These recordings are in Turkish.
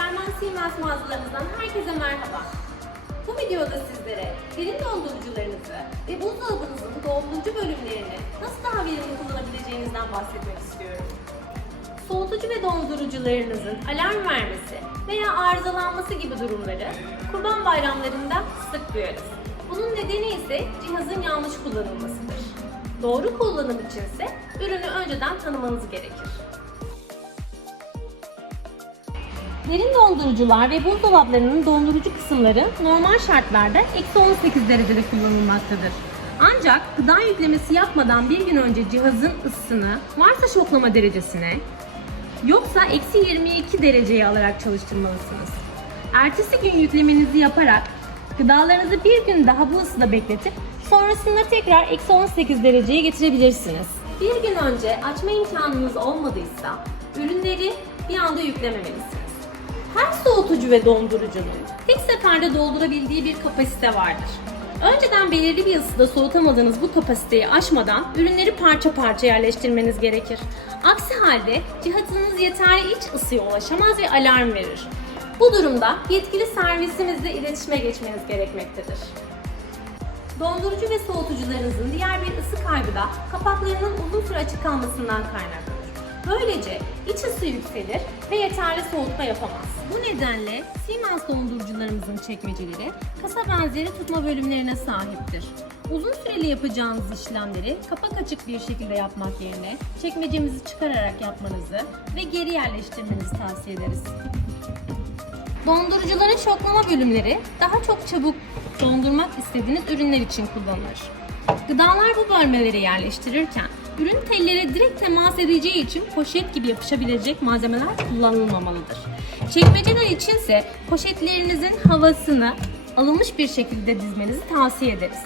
Kerman Siemens mağazalarımızdan herkese merhaba. Bu videoda sizlere derin dondurucularınızı ve buzdolabınızın dondurucu bölümlerini nasıl daha verimli kullanabileceğinizden bahsetmek istiyorum. Soğutucu ve dondurucularınızın alarm vermesi veya arızalanması gibi durumları kurban bayramlarında sık duyarız. Bunun nedeni ise cihazın yanlış kullanılmasıdır. Doğru kullanım içinse ürünü önceden tanımanız gerekir. Derin dondurucular ve buzdolaplarının dondurucu kısımları normal şartlarda eksi 18 derecede kullanılmaktadır. Ancak gıda yüklemesi yapmadan bir gün önce cihazın ısısını varsa şoklama derecesine yoksa eksi 22 dereceye alarak çalıştırmalısınız. Ertesi gün yüklemenizi yaparak gıdalarınızı bir gün daha bu ısıda bekletip sonrasında tekrar eksi 18 dereceye getirebilirsiniz. Bir gün önce açma imkanınız olmadıysa ürünleri bir anda yüklememelisiniz. Her soğutucu ve dondurucunun tek seferde doldurabildiği bir kapasite vardır. Önceden belirli bir ısıda soğutamadığınız bu kapasiteyi aşmadan ürünleri parça parça yerleştirmeniz gerekir. Aksi halde cihazınız yeterli iç ısıya ulaşamaz ve alarm verir. Bu durumda yetkili servisimizle iletişime geçmeniz gerekmektedir. Dondurucu ve soğutucularınızın diğer bir ısı kaybı da kapaklarının uzun süre açık kalmasından kaynaklanır. Böylece iç ısı yükselir ve yeterli soğutma yapamaz. Bu nedenle Siemens dondurucularımızın çekmeceleri kasa benzeri tutma bölümlerine sahiptir. Uzun süreli yapacağınız işlemleri kapak açık bir şekilde yapmak yerine çekmecemizi çıkararak yapmanızı ve geri yerleştirmenizi tavsiye ederiz. Dondurucuların şoklama bölümleri daha çok çabuk dondurmak istediğiniz ürünler için kullanılır. Gıdalar bu bölmelere yerleştirirken ürün tellere direkt temas edeceği için poşet gibi yapışabilecek malzemeler kullanılmamalıdır. Çekmeceler içinse poşetlerinizin havasını alınmış bir şekilde dizmenizi tavsiye ederiz.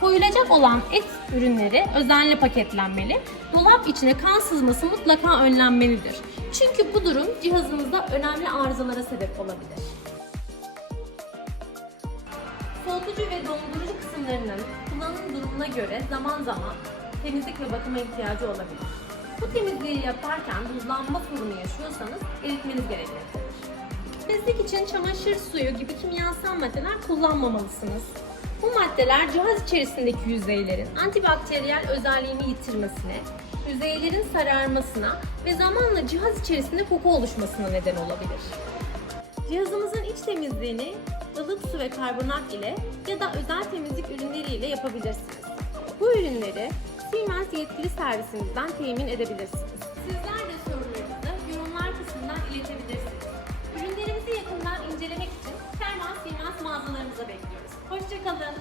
Koyulacak olan et ürünleri özenli paketlenmeli. Dolap içine kan sızması mutlaka önlenmelidir. Çünkü bu durum cihazınızda önemli arızalara sebep olabilir. Soğutucu ve dondurucu kısımlarının kullanım durumuna göre zaman zaman temizlik ve bakıma ihtiyacı olabilir. Bu temizliği yaparken buzlanma sorunu yaşıyorsanız eritmeniz gerekmektedir. Temizlik için çamaşır suyu gibi kimyasal maddeler kullanmamalısınız. Bu maddeler cihaz içerisindeki yüzeylerin antibakteriyel özelliğini yitirmesine, yüzeylerin sararmasına ve zamanla cihaz içerisinde koku oluşmasına neden olabilir. Cihazımızın iç temizliğini ılık su ve karbonat ile ya da özel temizlik ürünleri ile yapabilirsiniz. Bu ürünleri Siemens yetkili servisimizden temin edebilirsiniz. Sizler de sorularınızı yorumlar kısmından iletebilirsiniz. Ürünlerimizi yakından incelemek için Kerman Siemens mağazalarımıza bekliyoruz. Hoşçakalın.